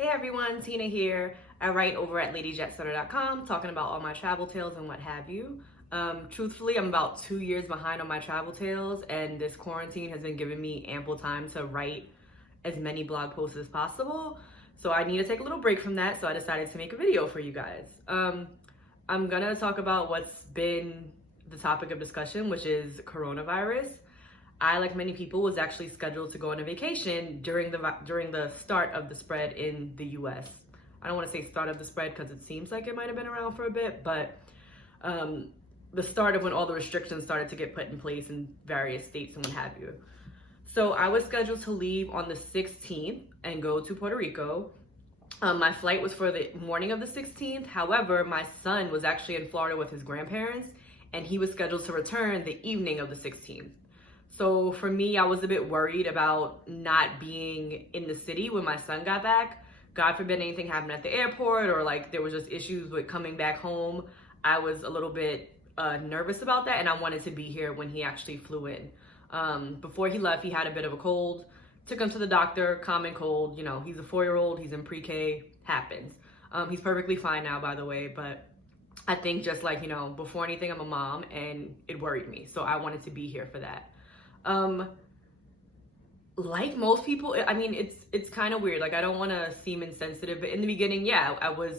Hey everyone, Tina here. I write over at ladyjetsetter.com talking about all my travel tales and what have you. Truthfully, I'm about 2 years behind on my travel tales, and this quarantine has been giving me ample time to write as many blog posts as possible. So I need to take a little break from that, so I decided to make a video for you guys. I'm gonna talk about what's been the topic of discussion, which is coronavirus. I, like many people, was actually scheduled to go on a vacation during the start of the spread in the U.S. I don't want to say start of the spread because it seems like it might have been around for a bit, but the start of when all the restrictions started to get put in place in various states and what have you. So I was scheduled to leave on the 16th and go to Puerto Rico. My flight was for the morning of the 16th. However, my son was actually in Florida with his grandparents, and he was scheduled to return the evening of the 16th. So for me, I was a bit worried about not being in the city when my son got back. God forbid anything happened at the airport, or like there was just issues with coming back home. I was a little bit nervous about that, and I wanted to be here when he actually flew in. Before he left, he had a bit of a cold. Took him to the doctor, common cold. You know, he's a 4-year-old, he's in pre-K, happens. He's perfectly fine now, by the way, but I think just like, before anything, I'm a mom, and it worried me. So I wanted to be here for that. Like most people, I mean, it's kind of weird. Like, I don't want to seem insensitive, but in the beginning, yeah, I was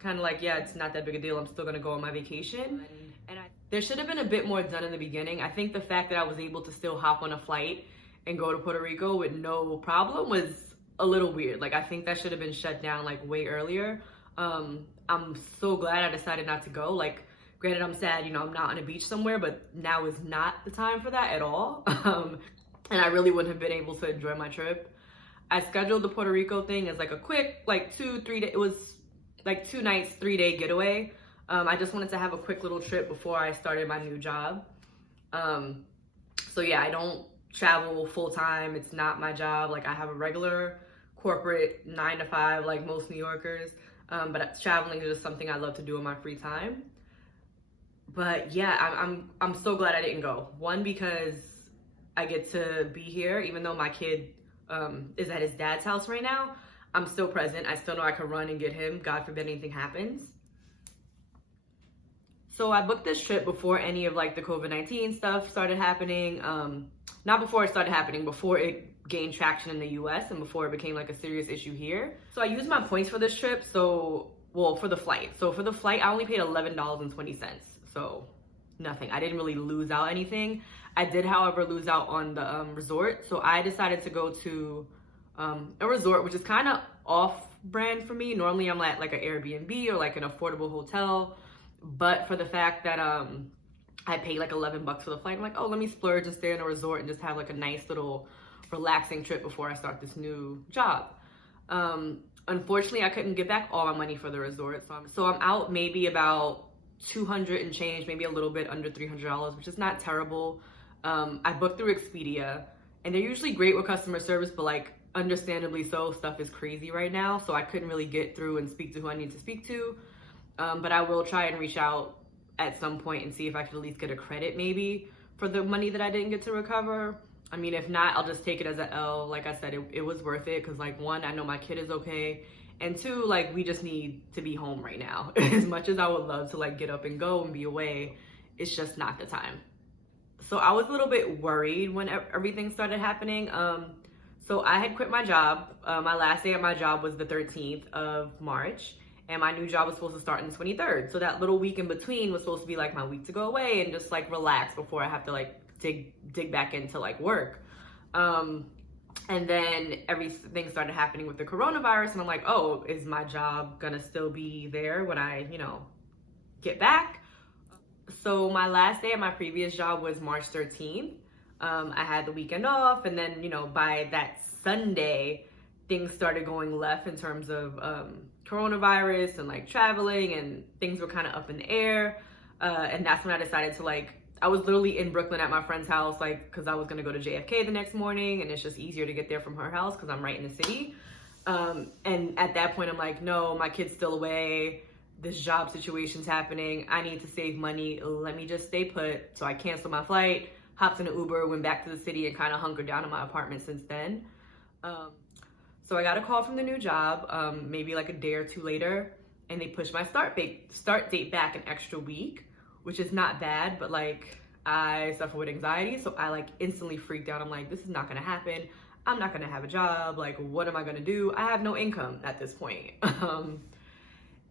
kind of like, yeah, it's not that big a deal. I'm still going to go on my vacation. And there should have been a bit more done in the beginning. I think the fact that I was able to still hop on a flight and go to Puerto Rico with no problem was a little weird. Like, I think that should have been shut down like way earlier. I'm so glad I decided not to go. Like, granted, I'm sad, I'm not on a beach somewhere, but now is not the time for that at all. And I really wouldn't have been able to enjoy my trip. I scheduled the Puerto Rico thing as like a quick, like 2-3 day, it was like 2 nights, 3-day getaway. I just wanted to have a quick little trip before I started my new job. So yeah, I don't travel full time. It's not my job. Like, I have a regular corporate 9 to 5, like most New Yorkers. But traveling is just something I love to do in my free time. But yeah, I'm so glad I didn't go. One, because I get to be here, even though my kid is at his dad's house right now. I'm still present. I still know I can run and get him, God forbid anything happens. So I booked this trip before any of like the COVID-19 stuff started happening. Not before it started happening, before it gained traction in the US and before it became like a serious issue here. So I used my points for this trip. For the flight. So for the flight, I only paid $11.20. So nothing. I didn't really lose out anything. I did, however, lose out on the resort. So I decided to go to a resort, which is kind of off-brand for me. Normally I'm at like an Airbnb or like an affordable hotel. But for the fact that I paid like $11 for the flight, I'm like, oh, let me splurge and stay in a resort and just have like a nice little relaxing trip before I start this new job. Unfortunately, I couldn't get back all my money for the resort. So I'm out maybe about 200 and change, maybe a little bit under $300, which is not terrible. I booked through Expedia, and they're usually great with customer service, but like understandably so, stuff is crazy right now. So I couldn't really get through and speak to who I need to speak to. But I will try and reach out at some point and see if I could at least get a credit maybe for the money that I didn't get to recover. I mean, if not, I'll just take it as an L. Like I said, it was worth it because, like, one, I know my kid is okay. And two, like, we just need to be home right now. As much as I would love to, like, get up and go and be away, it's just not the time. So I was a little bit worried when everything started happening. So I had quit my job. My last day at my job was the 13th of March. And my new job was supposed to start on the 23rd. So that little week in between was supposed to be, like, my week to go away and just, like, relax before I have to, like, dig back into like work. And then everything started happening with the coronavirus, and I'm like, oh, is my job gonna still be there when I get back? So my last day at my previous job was March 13th. I had the weekend off, and then by that Sunday things started going left in terms of coronavirus and like traveling, and things were kind of up in the air. And that's when I decided to I was literally in Brooklyn at my friend's house, because I was going to go to JFK the next morning, and it's just easier to get there from her house because I'm right in the city. And at that point, I'm like, no, my kid's still away. This job situation's happening. I need to save money. Let me just stay put. So I canceled my flight, hopped in an Uber, went back to the city, and kind of hunkered down in my apartment since then. So I got a call from the new job, maybe like a day or two later, and they pushed my start date back an extra week, which is not bad, but like I suffer with anxiety, so I like instantly freaked out. I'm like, this is not gonna happen. I'm not gonna have a job. Like, what am I gonna do? I have no income at this point.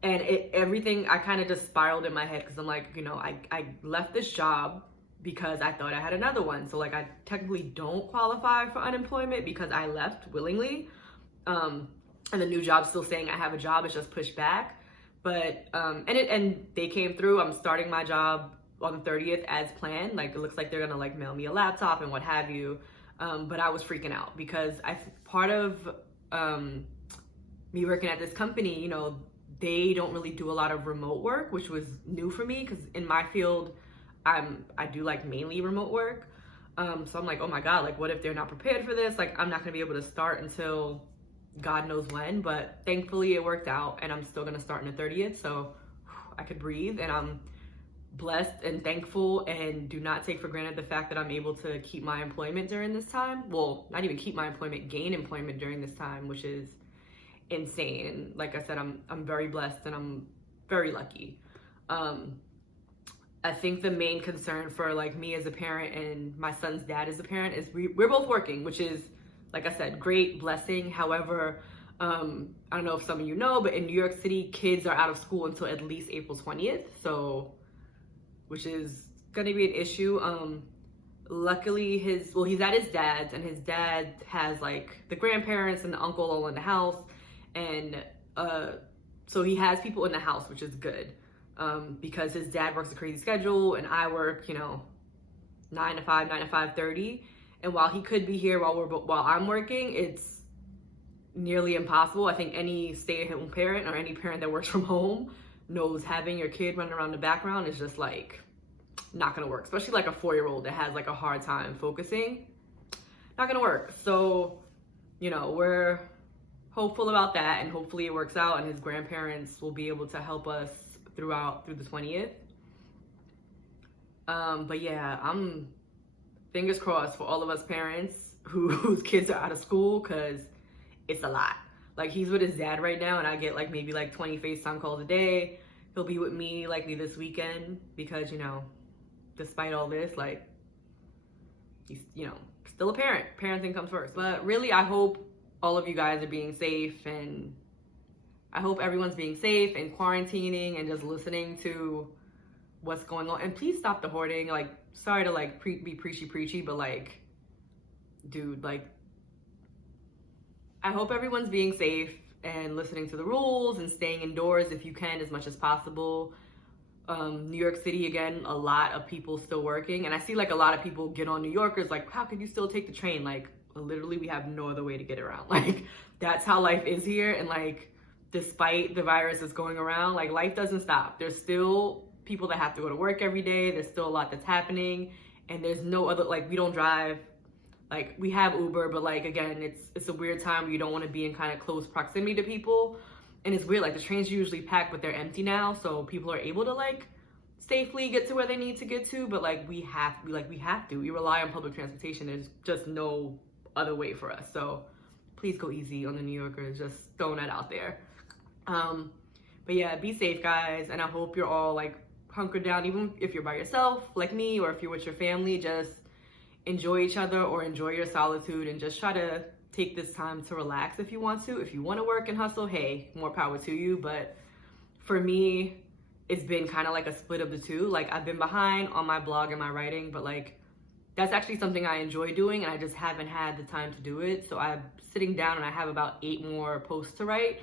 And everything, I kind of just spiraled in my head because I'm like, you know, I left this job because I thought I had another one. So like I technically don't qualify for unemployment because I left willingly. And the new job's still saying I have a job, it's just pushed back. But and they came through. I'm starting my job on the 30th as planned. Like it looks like they're gonna like mail me a laptop and what have you. But I was freaking out because part of me working at this company, you know, they don't really do a lot of remote work, which was new for me because in my field, I do like mainly remote work. So I'm like, oh my God, like what if they're not prepared for this? Like I'm not gonna be able to start until God knows when, but thankfully it worked out and I'm still gonna start on the 30th. So I could breathe, and I'm blessed and thankful and do not take for granted the fact that I'm able to keep my employment during this time. Well, not even keep my employment, gain employment during this time, which is insane. And like I said, I'm very blessed and I'm very lucky. I think the main concern for like me as a parent and my son's dad as a parent is we're both working, which is, like I said, great blessing. However, I don't know if some of you know, but in New York City, kids are out of school until at least April 20th. So, which is gonna be an issue. Luckily he's at his dad's, and his dad has like the grandparents and the uncle all in the house. And so he has people in the house, which is good, because his dad works a crazy schedule and I work, you know, 9 to 5, 9 to 5:30. And while he could be here while I'm working, it's nearly impossible. I think any stay-at-home parent or any parent that works from home knows having your kid running around the background is just like not gonna work, especially like a 4-year-old that has like a hard time focusing. Not gonna work. So, you know, we're hopeful about that, and hopefully it works out and his grandparents will be able to help us through the 20th. But yeah, I'm fingers crossed for all of us parents whose kids are out of school, because it's a lot. Like he's with his dad right now and I get like maybe like 20 FaceTime calls a day. He'll be with me likely this weekend because, you know, despite all this, like he's, you know, still a parent. Parenting comes first. But really, I hope all of you guys are being safe, and I hope everyone's being safe and quarantining and just listening to what's going on. And please stop the hoarding. Like, sorry to like be preachy, but like, dude, like, I hope everyone's being safe and listening to the rules and staying indoors if you can as much as possible. New York City, again, a lot of people still working, and I see like a lot of people get on New Yorkers like, how could you still take the train? Like literally we have no other way to get around. Like that's how life is here. And like despite the virus that's going around, like life doesn't stop. There's still people that have to go to work every day. There's still a lot that's happening, and there's no other, like we don't drive. Like we have Uber, but like again, it's a weird time where you don't want to be in kind of close proximity to people. And it's weird, like the trains are usually packed, but they're empty now, so people are able to like safely get to where they need to get to. But like we have to. We rely on public transportation. There's just no other way for us. So please go easy on the New Yorkers. Just throwing that out there. But yeah, be safe, guys, and I hope you're all like hunkered down, even if you're by yourself, like me, or if you're with your family. Just enjoy each other or enjoy your solitude, and just try to take this time to relax if you want to. If you want to work and hustle, hey, more power to you. But for me, it's been kind of like a split of the two. Like I've been behind on my blog and my writing, but like that's actually something I enjoy doing, and I just haven't had the time to do it. So I'm sitting down and I have about 8 more posts to write,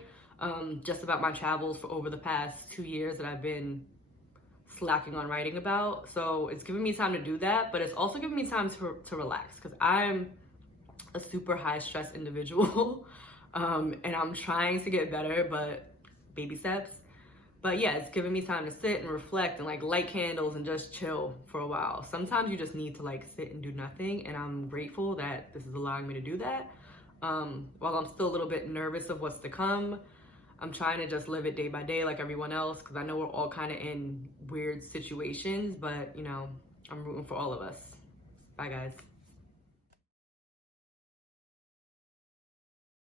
just about my travels for over the past 2 years that I've been slacking on writing about. So it's giving me time to do that, but it's also giving me time to relax, because I'm a super high stress individual, and I'm trying to get better, but baby steps. But yeah, it's giving me time to sit and reflect and like light candles and just chill for a while. Sometimes you just need to like sit and do nothing, and I'm grateful that this is allowing me to do that. While I'm still a little bit nervous of what's to come, I'm trying to just live it day by day like everyone else, because I know we're all kind of in weird situations, but you know, I'm rooting for all of us. Bye, guys.